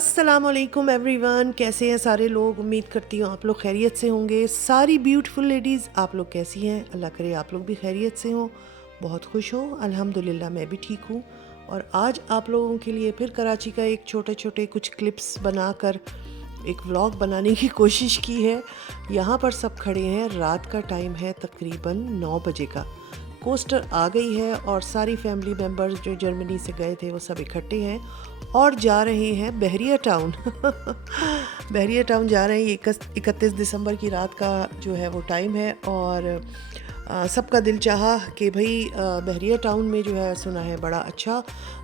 अस्सलामुअलैकुम एवरीवन, कैसे हैं सारे लोग। उम्मीद करती हूँ आप लोग खैरियत से होंगे। सारी ब्यूटीफुल लेडीज़, आप लोग कैसी हैं? अल्लाह करे आप लोग भी खैरियत से हों, बहुत खुश हो। अल्हम्दुलिल्लाह मैं भी ठीक हूँ। और आज आप लोगों के लिए फिर कराची का एक छोटे छोटे कुछ क्लिप्स बनाकर एक व्लॉग बनाने की कोशिश की है। यहाँ पर सब खड़े हैं, रात का टाइम है, तकरीबन 9 बजे का। कोस्टर आ गई है और सारी फैमिली मेम्बर्स जो जर्मनी से गए थे वो सब इकट्ठे हैं और जा रहे हैं बहरिया टाउन। बहरिया टाउन जा रहे हैं। 31 दिसंबर की रात का जो है वो टाइम है और सबका दिल चाहा कि भाई बहरिया टाउन में जो है सुना है बड़ा अच्छा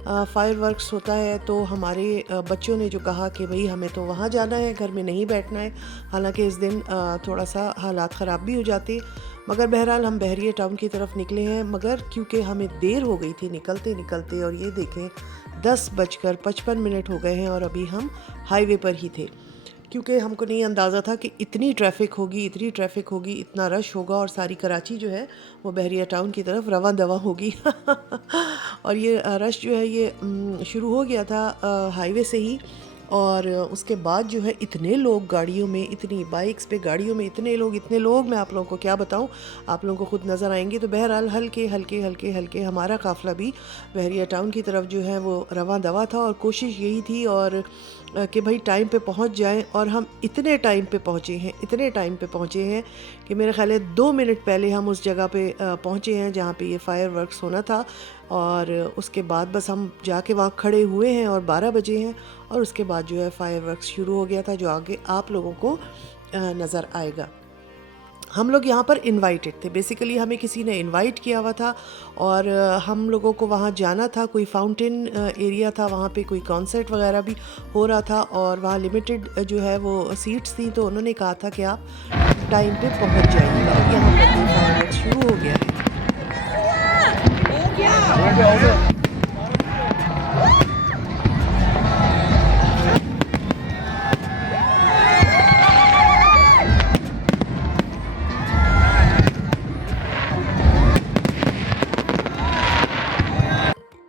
फायर वर्क्स होता है। तो हमारे बच्चों ने जो कहा कि भाई हमें तो वहाँ जाना है, घर में नहीं बैठना है। हालांकि इस दिन थोड़ा सा हालात ख़राब भी हो जाते, मगर बहरहाल हम बहरिया टाउन की तरफ निकले हैं। मगर क्योंकि हमें देर हो गई थी निकलते निकलते, और ये देखें 10:55 हो गए हैं और अभी हम हाईवे पर ही थे, क्योंकि हमको नहीं अंदाज़ा था कि इतनी ट्रैफ़िक होगी, इतना रश होगा और सारी कराची जो है वो बहरिया टाउन की तरफ रवां दवा होगी। और ये रश जो है ये शुरू हो गया था हाईवे से ही। और उसके बाद जो है इतने लोग गाड़ियों में, इतनी बाइक्स पे, गाड़ियों में इतने लोग मैं आप लोगों को क्या बताऊं, आप लोगों को खुद नज़र आएंगे। तो बहरहाल हल्के हल्के हमारा काफ़िला भी बहरिया टाउन की तरफ जो है वो रवां दवा था। और कोशिश यही थी और कि भाई टाइम पे पहुंच जाएं। और हम इतने टाइम पे पहुंचे हैं कि मेरे ख्याल है 2 मिनट पहले हम उस जगह पे पहुंचे हैं जहाँ पे ये फायर वर्क्स होना था। और उसके बाद बस हम जाके वहाँ खड़े हुए हैं और 12 बजे हैं और उसके बाद जो है फायर वर्क्स शुरू हो गया था, जो आगे आप लोगों को नज़र आएगा। हम लोग यहाँ पर इनवाइटेड थे, बेसिकली हमें किसी ने इनवाइट किया हुआ था और हम लोगों को वहाँ जाना था। कोई फाउंटेन एरिया था, वहाँ पे कोई कॉन्सर्ट वगैरह भी हो रहा था और वहाँ लिमिटेड जो है वो सीट्स थी। तो उन्होंने कहा था कि आप टाइम पे पहुँच जाइएगा। और यहाँ पर फायरवर्क्स शुरू हो गया है।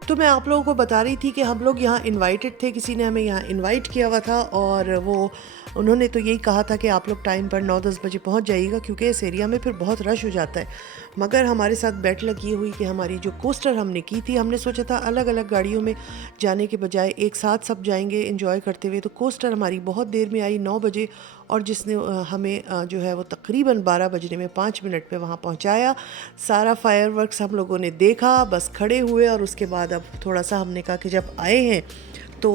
तो मैं आप लोगों को बता रही थी कि हम लोग यहाँ इनवाइटेड थे, किसी ने हमें यहाँ इनवाइट किया हुआ था और वो उन्होंने तो यही कहा था कि आप लोग टाइम पर 9-10 बजे पहुँच जाइएगा, क्योंकि इस एरिया में फिर बहुत रश हो जाता है। मगर हमारे साथ बैड लक ये हुई कि हमारी जो कोस्टर हमने की थी, हमने सोचा था अलग अलग गाड़ियों में जाने के बजाय एक साथ सब जाएंगे इंजॉय करते हुए। तो कोस्टर हमारी बहुत देर में आई, 9 बजे, और जिसने हमें जो है वो तकरीबन 12 बजने में 5 मिनट पे वहाँ पहुँचाया। सारा फायरवर्क्स हम लोगों ने देखा, बस खड़े हुए। और उसके बाद अब थोड़ा सा हमने कहा कि जब आए हैं तो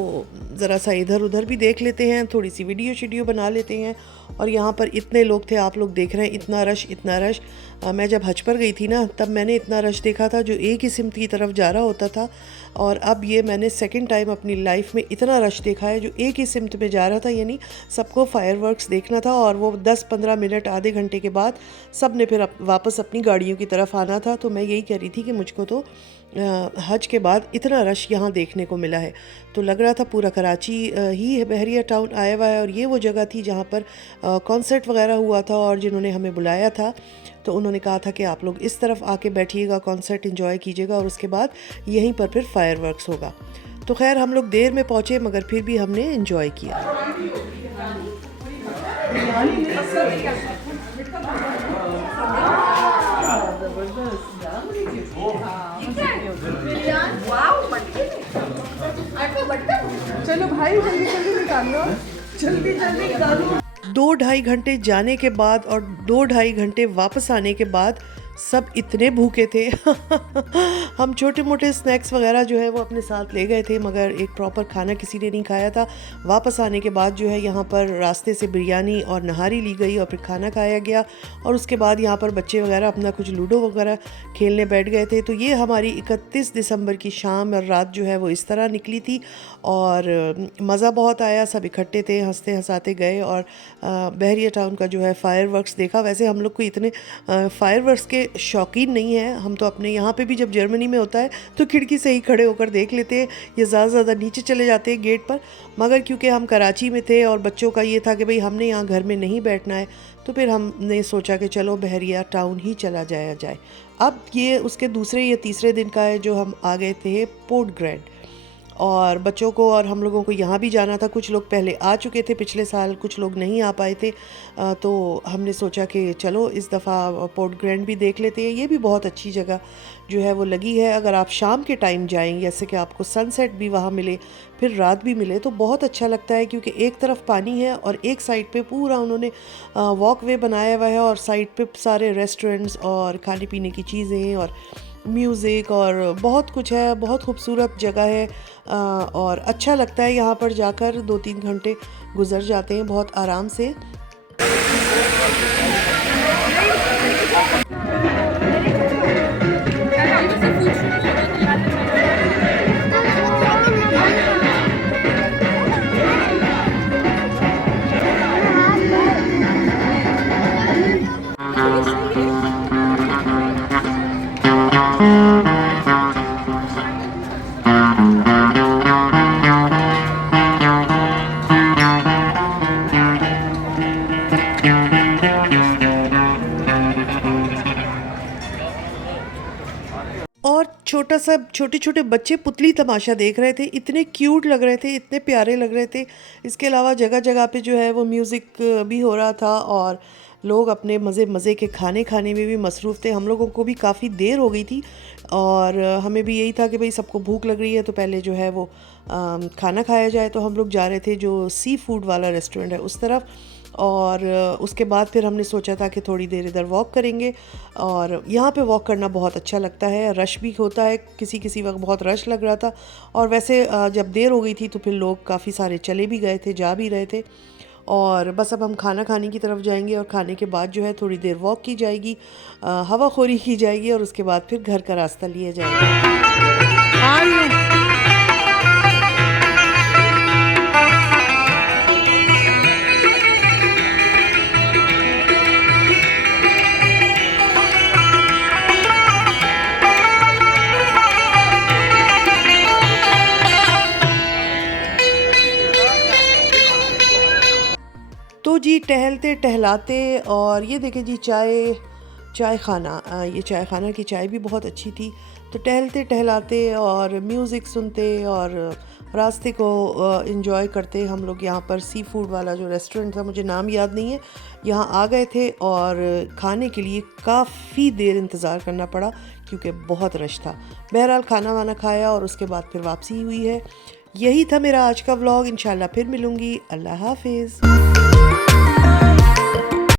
ज़रा सा इधर उधर भी देख लेते हैं, थोड़ी सी वीडियो बना लेते हैं। और यहाँ पर इतने लोग थे, आप लोग देख रहे हैं, इतना रश। मैं जब हज पर गई थी ना, तब मैंने इतना रश देखा था जो एक ही सिमत की तरफ जा रहा होता था। और अब ये मैंने सेकंड टाइम अपनी लाइफ में इतना रश देखा है जो एक ही सिमत में जा रहा था, यानी सबको फायरवर्क्स देखना था। और वो 10-15 मिनट, आधे घंटे के बाद सब ने फिर वापस अपनी गाड़ियों की तरफ आना था। तो मैं यही कह रही थी कि मुझको तो हज के बाद इतना रश यहाँ देखने को मिला है। तो लग रहा था पूरा कराची ही बहरिया टाउन आया हुआ है। और ये वो जगह थी जहाँ पर कॉन्सर्ट वगैरह हुआ था और जिन्होंने हमें बुलाया था तो उन्होंने कहा था कि आप लोग इस तरफ आके बैठिएगा, कॉन्सर्ट एंजॉय कीजिएगा और उसके बाद यहीं पर फिर फायरवर्क्स होगा। तो खैर हम लोग देर में पहुँचे, मगर फिर भी हमने एंजॉय किया। चलो भाई जल्दी जल्दी निकालो, जल्दी जल्दी निकालो। 2-2.5 घंटे जाने के बाद और 2-2.5 घंटे वापस आने के बाद सब इतने भूखे थे। हम छोटे मोटे स्नैक्स वगैरह जो है वो अपने साथ ले गए थे, मगर एक प्रॉपर खाना किसी ने नहीं खाया था। वापस आने के बाद जो है यहाँ पर रास्ते से बिरयानी और नहारी ली गई और फिर खाना खाया गया। और उसके बाद यहाँ पर बच्चे वगैरह अपना कुछ लूडो वगैरह खेलने बैठ गए थे। तो ये हमारी 31 दिसंबर की शाम और रात जो है वो इस तरह निकली थी और मज़ा बहुत आया। सब इकट्ठे थे, हंसते हंसाते गए और बहरिया टाउन का जो है फायरवर्क्स देखा। वैसे हम लोग को इतने फायरवर्क्स के शौकीन नहीं है, हम तो अपने यहाँ पे भी जब जर्मनी में होता है तो खिड़की से ही खड़े होकर देख लेते हैं या ज़्यादा से ज़्यादा नीचे चले जाते हैं गेट पर। मगर क्योंकि हम कराची में थे और बच्चों का ये था कि भाई हमने यहाँ घर में नहीं बैठना है, तो फिर हमने सोचा कि चलो बहरिया टाउन ही चला जाया जाए। अब ये उसके दूसरे या तीसरे दिन का है जो हम आ गए थे पोर्ट ग्रैंड। और बच्चों को और हम लोगों को यहाँ भी जाना था। कुछ लोग पहले आ चुके थे पिछले साल, कुछ लोग नहीं आ पाए थे, तो हमने सोचा कि चलो इस दफ़ा पोर्ट ग्रैंड भी देख लेते हैं। ये भी बहुत अच्छी जगह जो है वो लगी है। अगर आप शाम के टाइम जाएं, जैसे कि आपको सनसेट भी वहाँ मिले, फिर रात भी मिले, तो बहुत अच्छा लगता है, क्योंकि एक तरफ पानी है और एक साइड पे पूरा उन्होंने वॉक वे बनाया हुआ है, और साइड पे सारे रेस्टोरेंट्स और खाने पीने की चीज़ें और म्यूज़िक और बहुत कुछ है। बहुत खूबसूरत जगह है, और अच्छा लगता है यहाँ पर जाकर। 2-3 घंटे गुजर जाते हैं बहुत आराम से। और छोटा सा छोटे छोटे बच्चे पुतली तमाशा देख रहे थे, इतने क्यूट लग रहे थे, इतने प्यारे लग रहे थे। इसके अलावा जगह जगह पे जो है वो म्यूज़िक भी हो रहा था, और लोग अपने मज़े मज़े के खाने खाने में भी मसरूफ़ थे। हम लोगों को भी काफ़ी देर हो गई थी, और हमें भी यही था कि भाई सबको भूख लग रही है तो पहले जो है वो खाना खाया जाए। तो हम लोग जा रहे थे जो सी फूड वाला रेस्टोरेंट है उस तरफ, और उसके बाद फिर हमने सोचा था कि थोड़ी देर इधर वॉक करेंगे। और यहाँ पे वॉक करना बहुत अच्छा लगता है, रश भी होता है, किसी किसी वक्त बहुत रश लग रहा था। और वैसे जब देर हो गई थी तो फिर लोग काफ़ी सारे चले भी गए थे, जा भी रहे थे। और बस अब हम खाना खाने की तरफ जाएंगे, और खाने के बाद जो है थोड़ी देर वॉक की जाएगी, हवाखोरी की जाएगी, और उसके बाद फिर घर का रास्ता लिया जाएगा। तो जी टहलते टहलाते, और ये देखें जी चाय खाना, ये चाय खाना की चाय भी बहुत अच्छी थी। तो टहलते टहलाते और म्यूज़िक सुनते और रास्ते को एंजॉय करते हम लोग यहाँ पर सी फूड वाला जो रेस्टोरेंट था, मुझे नाम याद नहीं है, यहाँ आ गए थे। और खाने के लिए काफ़ी देर इंतज़ार करना पड़ा क्योंकि बहुत रश था। बहरहाल खाना वाना खाया और उसके बाद फिर वापसी हुई है। यही था मेरा आज का व्लॉग। इंशाल्लाह फिर मिलूँगी। अल्लाह हाफिज़।